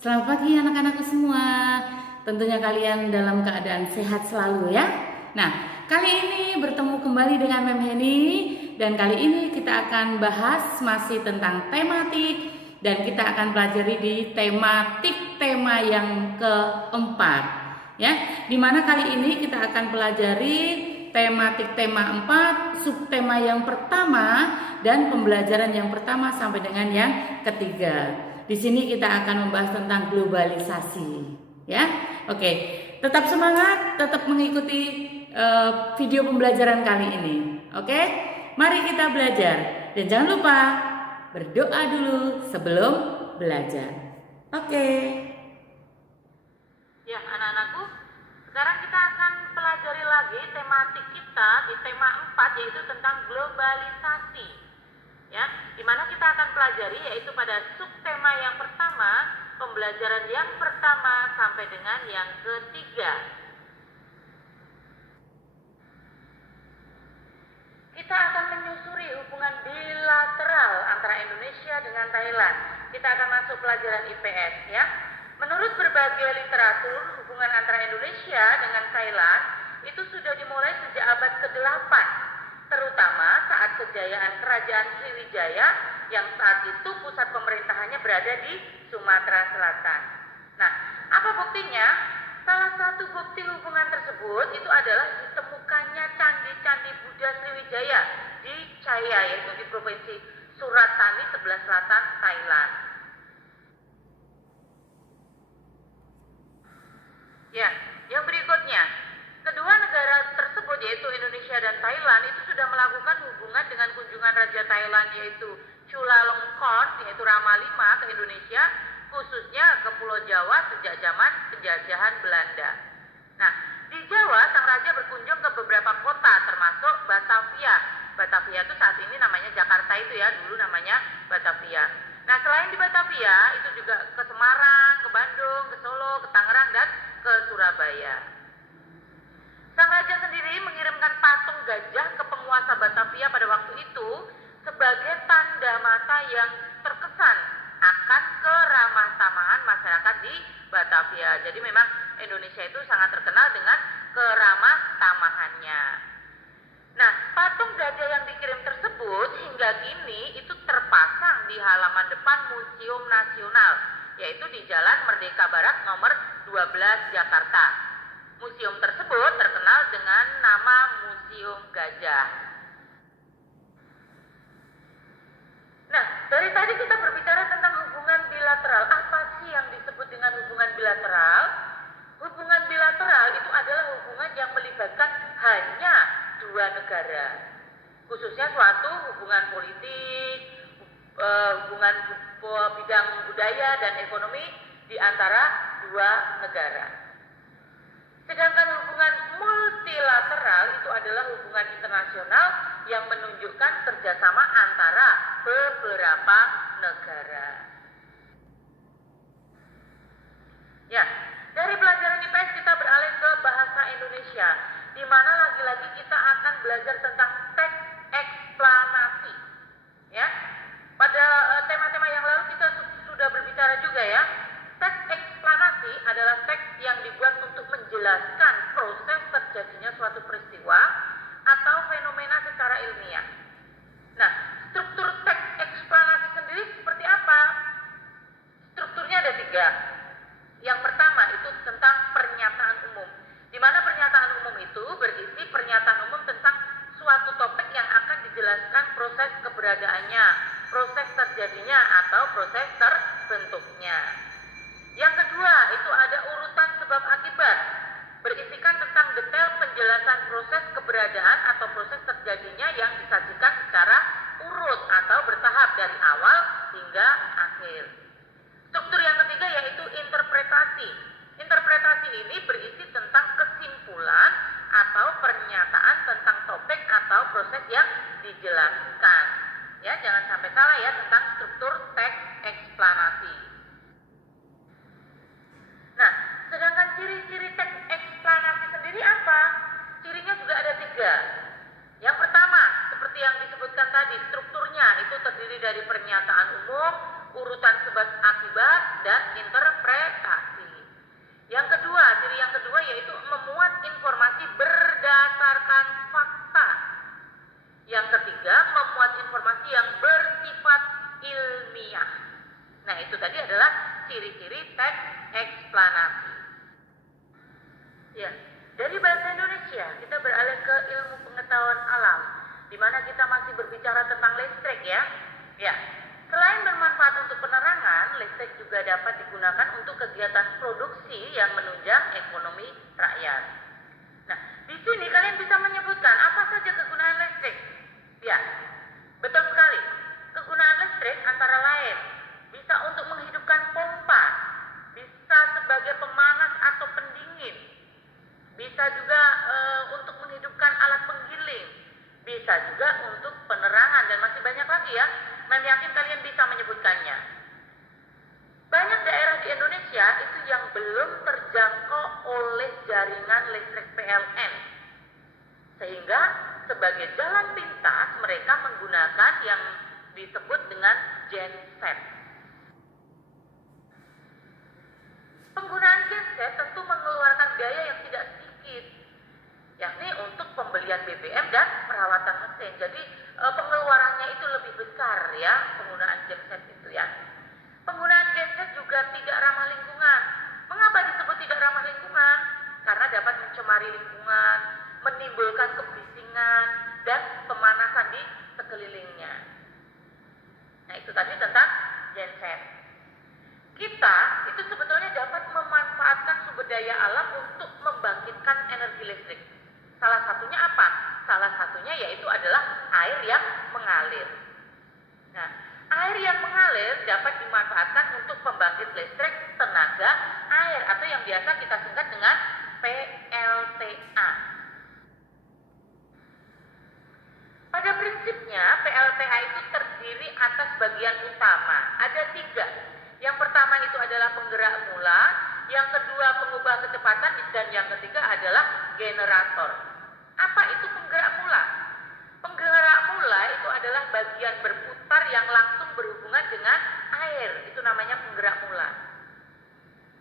Selamat pagi anak-anakku semua. Tentunya kalian dalam keadaan sehat selalu ya. Nah, kali ini bertemu kembali dengan Mem Heni dan kali ini kita akan bahas masih tentang tematik dan kita akan pelajari di tema yang keempat ya. Dimana kali ini kita akan pelajari tema 4, subtema yang pertama dan pembelajaran yang pertama sampai dengan yang ketiga. Di sini kita akan membahas tentang globalisasi, ya. Oke, tetap semangat, tetap mengikuti video pembelajaran kali ini. Oke, mari kita belajar dan jangan lupa berdoa dulu sebelum belajar. Oke. Ya, anak-anakku, sekarang kita akan pelajari lagi tematik kita di tema 4, yaitu tentang globalisasi. Ya, di mana kita akan pelajari yaitu pada subtema yang pertama, pembelajaran yang pertama sampai dengan yang ketiga. Kita akan menyusuri hubungan bilateral antara Indonesia dengan Thailand. Kita akan masuk pelajaran IPS ya. Menurut berbagai literatur, hubungan antara Indonesia dengan Thailand itu sudah dimulai sejak abad ke-8. Terutama saat kejayaan Kerajaan Sriwijaya yang saat itu pusat pemerintahannya berada di Sumatera Selatan. Nah, apa buktinya? Salah satu bukti hubungan tersebut itu adalah ditemukannya candi-candi Buddha Sriwijaya di Chaya, yaitu di Provinsi Surat Thani sebelah selatan Thailand. Ya, yang berikutnya. Kedua negara tersebut yaitu Indonesia dan Thailand itu sudah melakukan hubungan dengan kunjungan Raja Thailand yaitu Chulalongkorn yaitu Rama V ke Indonesia, khususnya ke Pulau Jawa sejak zaman penjajahan Belanda. Nah, di Jawa sang raja berkunjung ke beberapa kota termasuk Batavia. Batavia itu saat ini namanya Jakarta itu ya, dulu namanya Batavia. Nah, selain di Batavia itu juga ke Semarang, ke Bandung, ke Solo, ke Tangerang dan ke Surabaya. Sang raja sendiri mengirimkan patung gajah ke penguasa Batavia pada waktu itu sebagai tanda mata yang terkesan akan keramah tamahan masyarakat di Batavia. Jadi memang Indonesia itu sangat terkenal dengan keramah tamahannya. Nah, patung gajah yang dikirim tersebut hingga kini itu terpasang di halaman depan Museum Nasional, yaitu di Jalan Merdeka Barat nomor 12 Jakarta. Museum tersebut terkenal dengan nama Museum Gajah. Nah, dari tadi kita berbicara tentang hubungan bilateral. Apa sih yang disebut dengan hubungan bilateral? Hubungan bilateral itu adalah hubungan yang melibatkan hanya dua negara. Khususnya suatu hubungan politik, hubungan bidang budaya dan ekonomi di antara dua negara. Sedangkan hubungan multilateral itu adalah hubungan internasional yang menunjukkan kerjasama antara beberapa negara. Ya, dari pelajaran IPS kita beralih ke bahasa Indonesia, di mana lagi-lagi kita akan belajar tentang teks eksplanasi. Ya, pada tema-tema yang lalu kita sudah berbicara juga ya. Teks eksplanasi adalah teks yang dibuat untuk menjelaskan proses terjadinya suatu peristiwa atau fenomena secara ilmiah. Nah, struktur teks eksplanasi sendiri seperti apa? Strukturnya ada 3. Yang pertama itu tentang pernyataan umum, di mana pernyataan umum itu berisi pernyataan umum tentang suatu topik yang akan dijelaskan proses keberadaannya, proses terjadinya atau proses terbentuknya. Yang kedua itu ada urutan sebab akibat, berisikan tentang detail penjelasan proses keberadaan atau proses terjadinya yang disajikan secara urut atau bertahap dari awal hingga akhir. Struktur yang ketiga yaitu interpretasi. Interpretasi ini berisi tentang kesimpulan atau pernyataan tentang topik atau proses yang dijelaskan. Ya, jangan sampai salah ya tentang struktur teks eksplanasi. Nah, sedangkan ciri-ciri teks eksplanasi sendiri apa? Cirinya juga ada 3. Yang pertama, seperti yang disebutkan tadi, strukturnya itu terdiri dari pernyataan umum, urutan sebab akibat, dan interpretasi. Yang kedua, ciri yang kedua yaitu memuat informasi berdasarkan fakta. Yang ketiga, memuat informasi yang bersifat ilmiah. Nah, itu tadi adalah ciri-ciri teks eksplanasi. Ya, dari bahasa Indonesia kita beralih ke ilmu pengetahuan alam, di mana kita masih berbicara tentang listrik ya. Ya, selain bermanfaat untuk penerangan, listrik juga dapat digunakan untuk kegiatan produksi yang menunjang ekonomi rakyat. Nah, di sini kalian bisa menyebutkan apa saja kegunaan listrik. Ya, betul sekali. Kegunaan listrik antara lain bisa untuk menghidupkan pompa, bisa sebagai pemanas atau pendingin, bisa juga untuk menghidupkan alat penggiling, bisa juga untuk penerangan, dan masih banyak lagi ya. Mem yakin kalian bisa menyebutkannya. Banyak daerah di Indonesia itu yang belum terjangkau oleh jaringan listrik PLN, sehingga sebagai jalan pintas mereka menggunakan yang disebut dengan genset. Penggunaan genset tentu mengeluarkan biaya yang tidak sedikit, yakni untuk pembelian BBM dan perawatan mesin. Jadi pengeluarannya itu lebih besar ya, penggunaan genset itu ya. Penggunaan genset juga tidak ramah lingkungan. Mengapa disebut tidak ramah lingkungan? Karena dapat mencemari lingkungan, menimbulkan kebisingan dan pemanasan di sekelilingnya. Nah, itu tadi tentang genset. Kita itu sebetulnya dapat memanfaatkan sumber daya alam untuk membangkitkan energi listrik. Salah satunya apa? Salah satunya yaitu adalah air yang mengalir. Nah, air yang mengalir dapat dimanfaatkan untuk pembangkit listrik tenaga air atau yang biasa kita singkat dengan PLTA. Pada prinsipnya PLTA itu terdiri atas bagian utama. Ada 3. Yang pertama itu adalah penggerak mula, yang kedua pengubah kecepatan, dan yang ketiga adalah generator. Apa itu penggerak mula? Penggerak mula itu adalah bagian berputar yang langsung berhubungan dengan air. Itu namanya penggerak mula.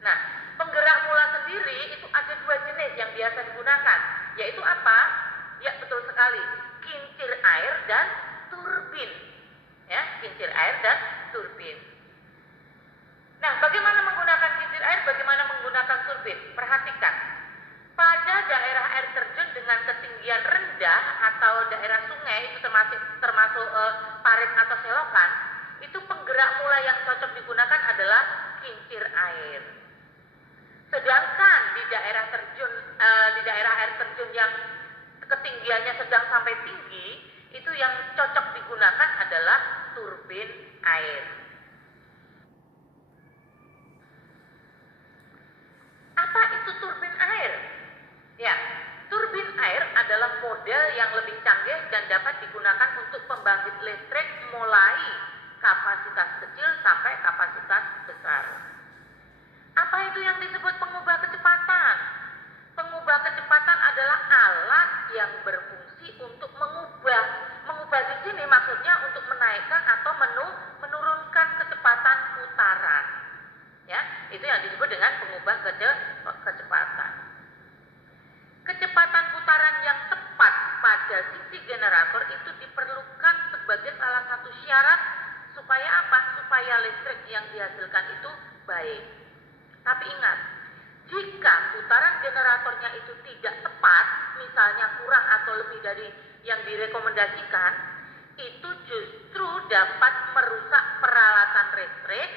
Nah, penggerak mula sendiri itu ada 2 jenis yang biasa digunakan. Yaitu apa? Ya, betul sekali. Kincir air dan turbin. Ya, kincir air dan turbin. Nah, bagaimana menggunakan kincir air? Bagaimana menggunakan turbin? Perhatikan. Pada daerah air terjun dengan ketinggian rendah atau daerah sungai, itu termasuk parit atau selokan, itu penggerak mula yang cocok digunakan adalah kincir air. Sedangkan di daerah air terjun yang ketinggiannya sedang sampai tinggi, itu yang cocok digunakan adalah turbin air. Apa itu turbin air? Ya, turbin air adalah model yang lebih canggih dan dapat digunakan untuk pembangkit listrik mulai kapasitas kecil sampai kapasitas besar. Apa itu yang disebut pengubah kecepatan? Pengubah kecepatan adalah alat yang berfungsi untuk mengubah. Mengubah di sini maksudnya untuk menaikkan atau menurunkan kecepatan putaran. Ya, itu yang disebut dengan pengubah kecepatan. Kecepatan putaran yang tepat pada sisi generator itu diperlukan sebagai salah satu syarat supaya apa? Supaya listrik yang dihasilkan itu baik. Tapi ingat, jika putaran generatornya itu tidak tepat, misalnya kurang atau lebih dari yang direkomendasikan, itu justru dapat merusak peralatan listrik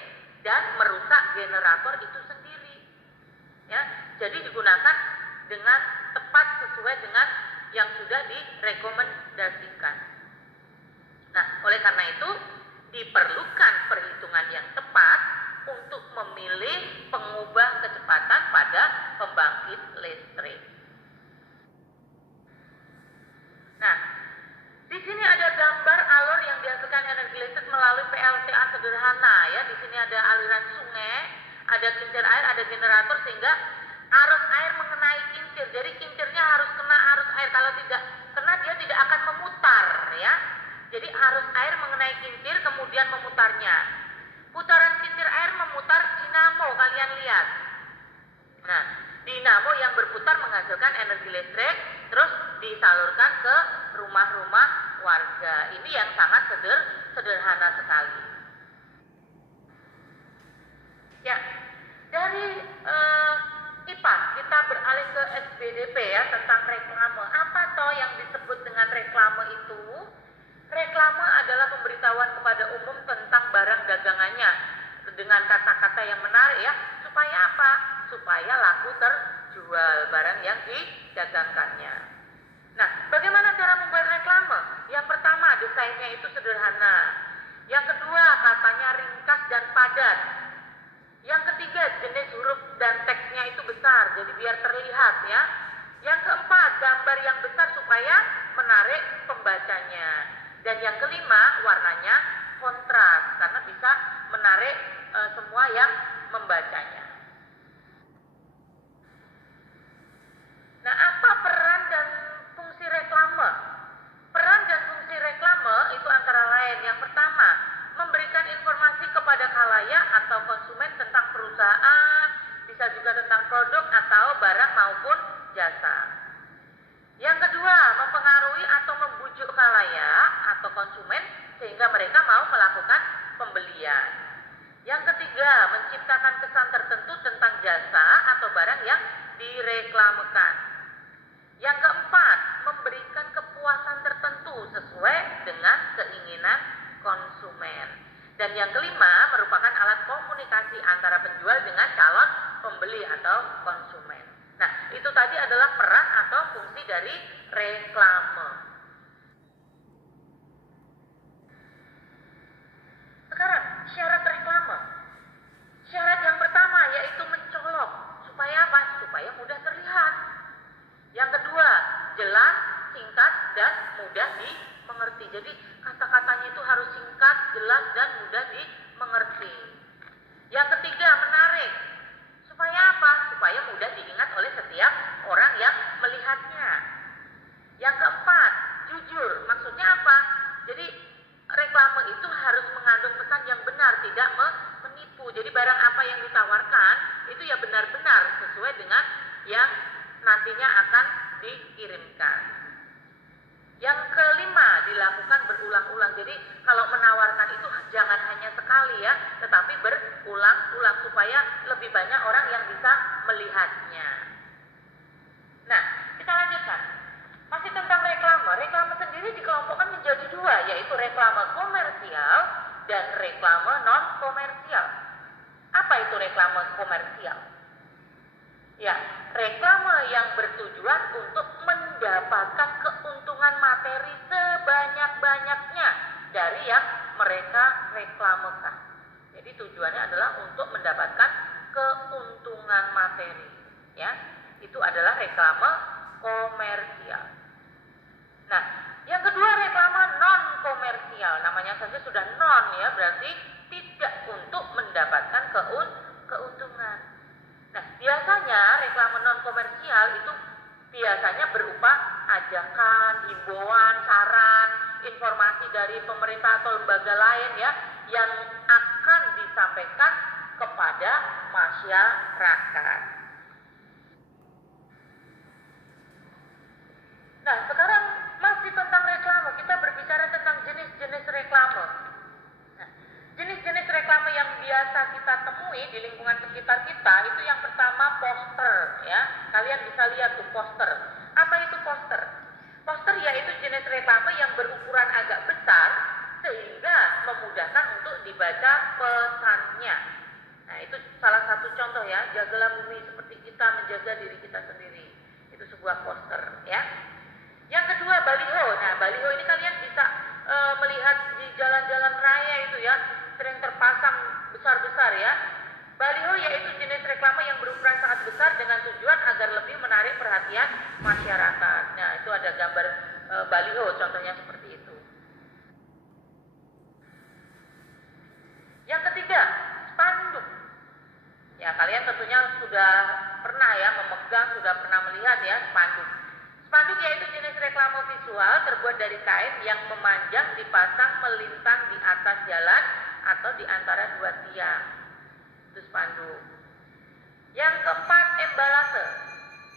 dan merusak generator itu sendiri. Ya, jadi digunakan dengan tepat sesuai dengan yang sudah direkomendasikan. Nah, oleh karena itu diperlukan perhitungan yang tepat untuk memilih pengubah kecepatan pada pembangkit listrik. Nah, di sini ada gambar alur yang dihasilkan energi listrik melalui PLTA sederhana ya. Di sini ada aliran sungai, ada kincir air, ada generator, sehingga arus air mengenai kincir. Jadi kincirnya harus kena arus air. Kalau tidak kena, dia tidak akan memutar ya. Jadi arus air mengenai kincir kemudian memutarnya. Putaran kincir air memutar dinamo, kalian lihat. Nah, dinamo yang berputar menghasilkan energi listrik, terus disalurkan ke rumah-rumah warga. Ini yang sangat sederhana sekali. Ya, dari IPA kita beralih ke SBDP ya, tentang reklame. Apa toh yang disebut dengan reklame itu? Reklame adalah pemberitahuan kepada umum tentang barang dagangannya dengan kata-kata yang menarik ya. Supaya apa? Supaya laku terjual barang yang didagangkannya. Nah, bagaimana cara membuat reklame? Yang pertama, desainnya itu sederhana. Yang kedua, katanya ringkas dan padat. Yang ketiga, jenis huruf dan teksnya itu besar, jadi biar terlihat ya. Yang keempat, gambar yang besar supaya menarik pembacanya. Dan yang kelima, warnanya kontras, karena bisa menarik semua yang membacanya. Nah, apa peran dan fungsi reklame? Peran dan fungsi reklame itu antara lain. Yang pertama, memberikan informasi kepada khalayak atau konsumen tentang perusahaan, bisa juga tentang produk atau barang maupun jasa. Yang kedua, mempengaruhi atau membujuk khalayak atau konsumen sehingga mereka mau melakukan pembelian. Yang ketiga, menciptakan kesan tertentu tentang jasa atau barang yang direklamekan. Yang keempat, memberikan kepuasan tertentu sesuai dengan keinginan konsumen. Dan yang kelima, merupakan alat komunikasi antara penjual dengan calon pembeli atau konsumen. Nah, itu tadi adalah peran atau fungsi dari reklame. Sekarang, syarat reklame. Syarat yang pertama yaitu mencolok. Supaya apa? Supaya mudah terlihat. Yang kedua, jelas, singkat, dan mudah dimengerti. Jadi kata-katanya itu harus singkat, jelas, dan mudah dimengerti. Yang ketiga, menarik. Supaya apa? Supaya mudah diingat oleh setiap orang yang melihatnya. Yang keempat, jujur. Maksudnya apa? Jadi reklame itu harus mengandung pesan yang benar, tidak menipu. Jadi barang apa yang ditawarkan itu ya benar-benar sesuai dengan yang nantinya akan dikirimkan. Yang kelima, dilakukan berulang-ulang. Jadi kalau menawarkan itu jangan hanya sekali ya, tetapi berulang-ulang supaya lebih banyak orang yang bisa melihatnya. Nah, kita lanjutkan. Masih tentang reklame. Reklame sendiri dikelompokkan menjadi dua, yaitu reklame komersial dan reklame non-komersial. Apa itu reklame komersial? Ya, reklame yang bertujuan untuk mendapatkan keuntungan materi sebanyak-banyaknya dari yang mereka reklamekan. Jadi tujuannya adalah untuk mendapatkan keuntungan materi. Ya, itu adalah reklame komersial. Nah, yang kedua reklame non-komersial. Namanya saja sudah non ya, berarti tidak untuk mendapatkan keuntungan. Nah, biasanya reklame non-komersial itu biasanya berupa ajakan, himbauan, saran, informasi dari pemerintah atau lembaga lain ya, yang akan disampaikan kepada masyarakat. Nah, sekarang masih tentang reklame, kita berbicara tentang jenis-jenis reklame. Nah, jenis-jenis reklame yang biasa kita temui di lingkungan sekitar kita itu yang pertama poster ya. Kalian bisa lihat tuh poster. Apa itu poster? Poster yaitu jenis reklame yang berukuran agak besar sehingga memudahkan untuk dibaca pesannya. Nah, itu salah satu contoh ya, jagalah bumi seperti kita menjaga diri kita sendiri. Itu sebuah poster ya. Yang kedua baliho. Nah, baliho ini kalian bisa melihat di jalan-jalan raya itu ya, sering terpasang besar-besar ya. Baliho yaitu jenis reklame yang berukuran sangat besar dengan tujuan agar lebih menarik perhatian masyarakat. Nah, itu ada gambar baliho contohnya seperti itu. Yang ketiga, spanduk. Ya, kalian tentunya sudah pernah ya memegang, sudah pernah melihat ya spanduk. Spanduk yaitu jenis reklame visual terbuat dari kain yang memanjang dipasang melintang di atas jalan atau di antara dua tiang. Itu spanduk. Yang keempat, embalase,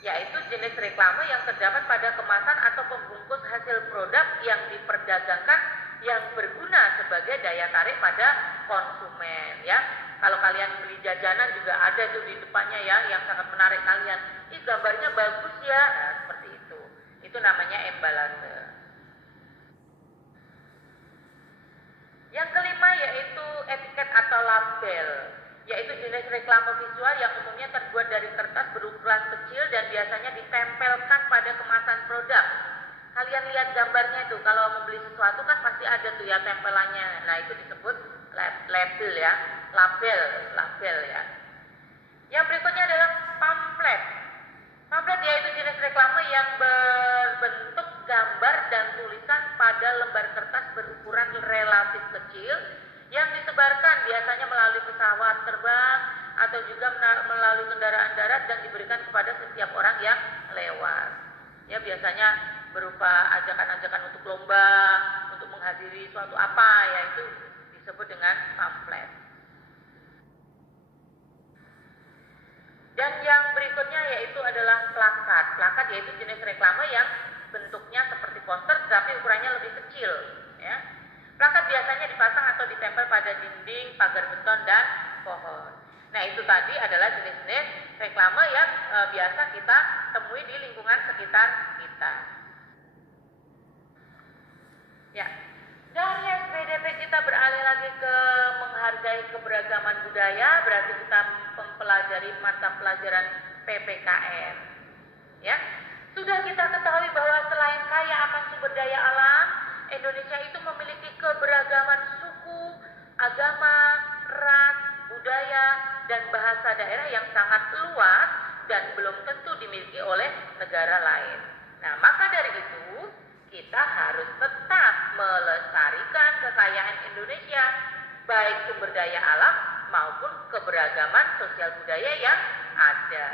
yaitu jenis reklame yang terdapat pada kemasan atau pembungkus hasil produk yang diperdagangkan yang berguna sebagai daya tarik pada konsumen, ya. Kalau kalian beli jajanan juga ada tuh di depannya ya yang sangat menarik kalian. Ih, gambarnya bagus ya. Nah, seperti itu. Itu namanya embalase. Yang kelima yaitu etiket atau label, yaitu jenis reklame visual yang umumnya terbuat dari kertas berukuran kecil dan biasanya ditempelkan pada kemasan produk. Kalian lihat gambarnya itu, kalau mau beli sesuatu kan pasti ada tuh ya tempelannya. Nah, itu disebut label ya, label ya. Yang berikutnya adalah pamflet. Pamflet yaitu jenis reklame yang berbentuk gambar dan tulisan pada lembar kertas berukuran relatif kecil yang disebarkan biasanya melalui pesawat terbang atau juga melalui kendaraan darat dan diberikan kepada setiap orang yang lewat. Ya, biasanya berupa ajakan-ajakan untuk lomba, untuk menghadiri suatu apa, yaitu disebut dengan pamflet. Dan yang berikutnya yaitu adalah plakat. Plakat yaitu jenis reklame yang bentuknya seperti poster tapi ukurannya lebih kecil, ya. Plakat biasanya dipasang atau ditempel pada dinding, pagar beton dan pohon. Nah, itu tadi adalah jenis-jenis reklame yang biasa kita temui di lingkungan sekitar kita. Ya, dari SPDP kita beralih lagi ke menghargai keberagaman budaya, berarti kita mempelajari mata pelajaran PPKN. Ya, sudah kita ketahui bahwa selain kaya akan sumber daya alam, Indonesia itu memiliki keberagaman suku, agama, ras, budaya, dan bahasa daerah yang sangat luas dan belum tentu dimiliki oleh negara lain. Nah, maka dari itu kita harus tetap melestarikan kekayaan Indonesia, baik sumber daya alam maupun keberagaman sosial budaya yang ada.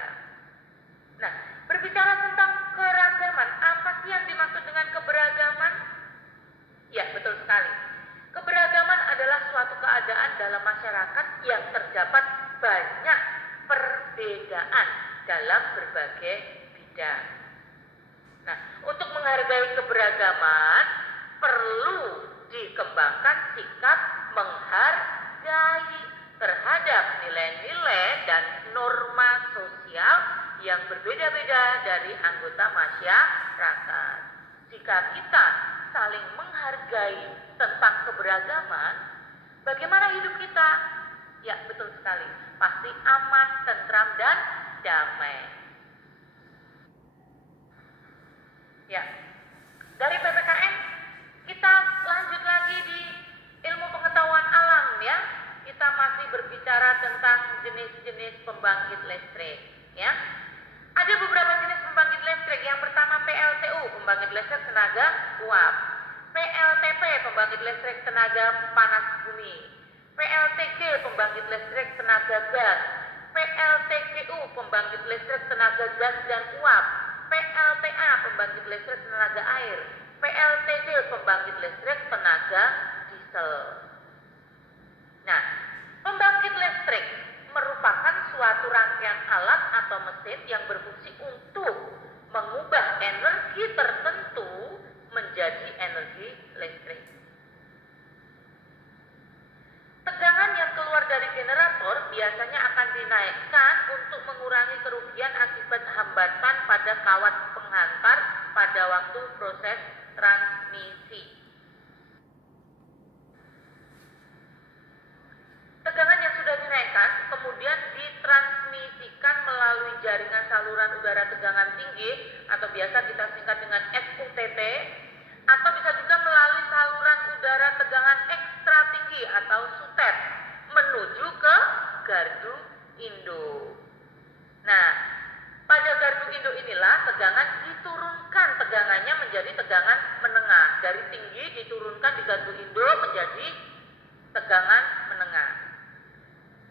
Nah, berbicara tentang keragaman, apa sih yang dimaksud dengan keberagaman? Ya, betul sekali. Keberagaman adalah suatu keadaan dalam masyarakat yang terdapat banyak perbedaan dalam berbagai bidang. Nah, untuk menghargai keberagaman perlu dikembangkan sikap menghargai terhadap nilai-nilai dan norma sosial yang berbeda-beda dari anggota masyarakat. Jika kita saling menghargai tentang keberagaman, bagaimana hidup kita? Ya, betul sekali. Pasti aman, tentram, dan damai. Ya, dari PPKN kita lanjut lagi di ilmu pengetahuan alam ya. Kita masih berbicara tentang jenis-jenis pembangkit listrik ya. Ada beberapa jenis pembangkit listrik. Yang pertama PLTU, pembangkit listrik tenaga uap. PLTP, pembangkit listrik tenaga panas bumi. PLTG, pembangkit listrik tenaga gas. PLTGU, pembangkit listrik tenaga gas dan uap. PLTA, pembangkit listrik tenaga air. PLTD, pembangkit listrik tenaga diesel. Nah, pembangkit listrik merupakan suatu rangkaian alat atau mesin yang berfungsi untuk mengubah energi tertentu menjadi energi listrik. Tegangan yang keluar dari generator biasanya akan dinaikkan untuk mengurangi kerugian akibat hambatan pada kawat penghantar pada waktu proses transmisi. Tegangan yang sudah dinaikkan kemudian ditransmisikan melalui jaringan saluran udara tegangan tinggi atau biasa kita singkat dengan SUTT, atau bisa juga melalui saluran udara tegangan ekstra tinggi atau SUTET menuju ke gardu induk. Nah, pada gardu induk inilah tegangan diturunkan, tegangannya menjadi tegangan menengah. Dari tinggi diturunkan di gardu induk menjadi tegangan menengah.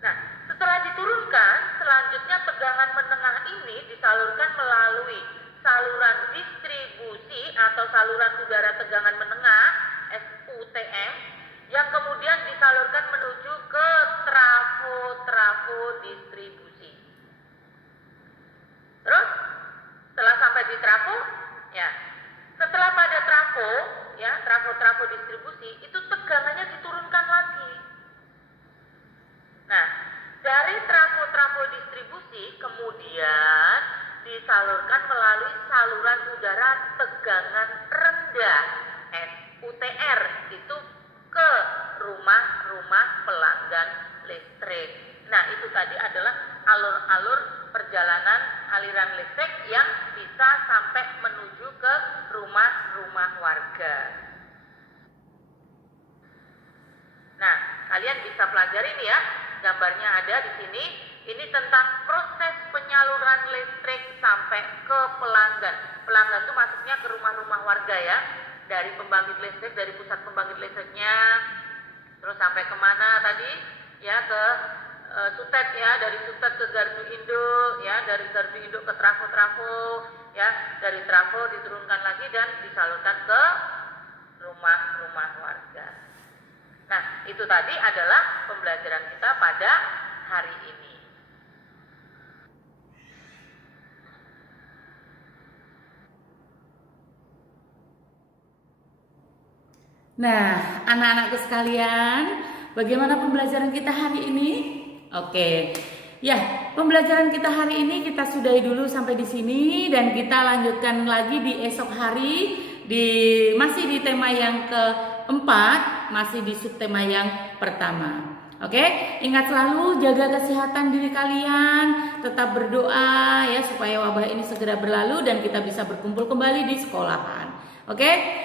Nah, setelah diturunkan, selanjutnya tegangan menengah ini disalurkan melalui saluran distribusi atau saluran udara tegangan menengah SUTM yang kemudian disalurkan menuju ke trafo distribusi. Terus setelah sampai di trafo, ya, setelah pada trafo, ya, trafo distribusi itu tegangannya diturunkan lagi. Nah, dari trafo distribusi kemudian disalurkan melalui saluran udara tegangan rendah (UTR) itu ke rumah-rumah pelanggan listrik. Nah, itu tadi adalah alur-alur perjalanan aliran listrik yang bisa sampai menuju ke rumah-rumah warga. Nah, kalian bisa pelajari nih ya, gambarnya ada di sini. Ini tentang proses penyaluran listrik sampai ke pelanggan. Pelanggan itu maksudnya ke rumah-rumah warga ya, dari pembangkit listrik, dari pusat pembangkit listriknya, terus sampai kemana tadi? Ya, ke sutet ya, dari sutet ke gardu induk ya, dari gardu induk ke trafo ya, dari trafo diturunkan lagi dan disalurkan ke rumah-rumah warga. Nah, itu tadi adalah pembelajaran kita pada hari ini. Nah, anak-anakku sekalian, bagaimana pembelajaran kita hari ini? Oke. Ya, pembelajaran kita hari ini kita sudahi dulu sampai di sini dan kita lanjutkan lagi di esok hari masih di tema yang keempat, masih di subtema yang pertama. Oke, ingat selalu jaga kesehatan diri kalian, tetap berdoa ya supaya wabah ini segera berlalu dan kita bisa berkumpul kembali di sekolahan. Oke?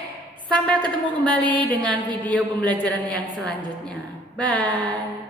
Sampai ketemu kembali dengan video pembelajaran yang selanjutnya. Bye.